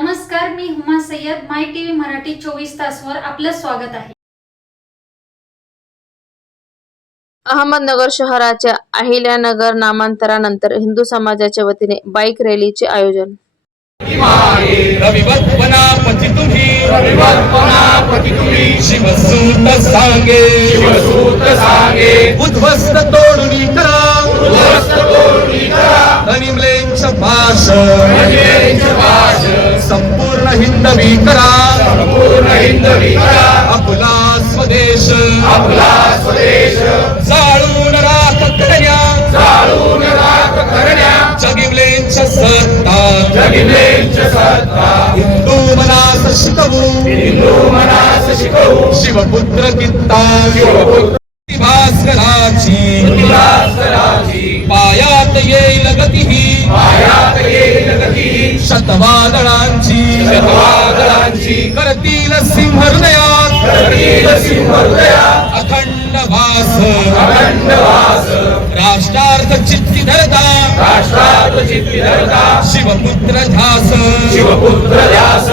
नमस्कार मी Huma Sayyad. My TV Marathi चोवीस तासवर आपलं स्वागत आहे. अहमदनगर शहराच्या अहिल्यानगर नामांतरानंतर हिंदू समाजाच्या वतीने बाईक रॅलीचे आयोजन. रविवत्पना पती तुम्ही रविवत्पना पती तुम्ही शिवसूत सांगे. शिवसूत सांगे. उद्ध्वस्त तोडुनी करा. उद्ध्वस्त तोडणी करा. धनिमलेंच भाष मंदिरेंच भाष संपूर्ण हिंदवी करा संपूर्ण हिंदवी करा आपला स्वदेश. आपला स्वदेश. जाळून राख करण्या. जाळून राख करण्या. जगिमलेंच सत्ता जगिलेंच सत्ता हिंदू मनास शिकवू. हिंदू मनास शिकवू. शिवपुत्र कित्ता शिवपुत्र भास्कराची पायात येईल गतीही. पायात येईल गती शतवादळांची शतवादळांची करतील सिंह हृदयात करतील सिंह हृदयात अखंड वास. अखंड वास. राष्ट्रार्थ चित्ती धरता. राष्ट्रात चित्ती धरता. शिवपुत्र ध्यास. शिवपुत्र ध्यास.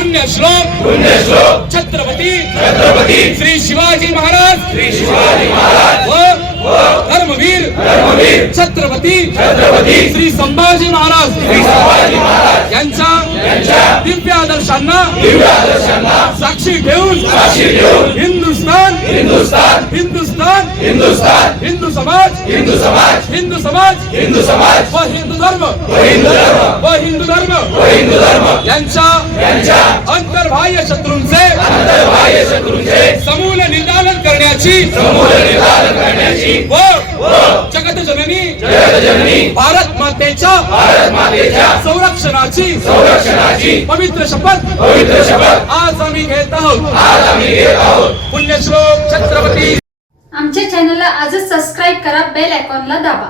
स्मरून पुण्यश्लोक। पुण्यश्लोक। छत्रपती। छत्रपती। श्री शिवाजी महाराज। श्री शिवाजी महाराज। व धर्मवीर। धर्मवीर। छत्रपती। छत्रपती। श्री संभाजी महाराज। श्री संभाजी महाराज। यांच्या यांच्या दिव्य आदर्शांना दिव्य आदर्शांना साक्षी ठेवून साक्षी ठेवून हिंदुस्तान हिंदुस्तान. हिंदुस्तान. हिंदुस्तान. हिंदू समाज. हिंदू समाज. हिंदू समाज. हिंदू समाज. व हिंदू धर्म. व हिंदू धर्म. व हिंदू धर्म. व हिंदू धर्म. यांच्या यांच्या अंतर्बाह्य शत्रूंचे अंतर्बाह्य शत्रूंचे समूल निदान करण्याची समूल निर्धारण करण्याची व जगत जननी जगतजननी भारत मातेच्या भारत मातेच्या संरक्षणाची संरक्षणाची पवित्र शपथ पवित्र शपथ आज आहोत. पुण्यश्लोक छत्रपती. आमच्या चॅनलला आजच सबस्क्राईब करा बेल आयकॉनला दाबा.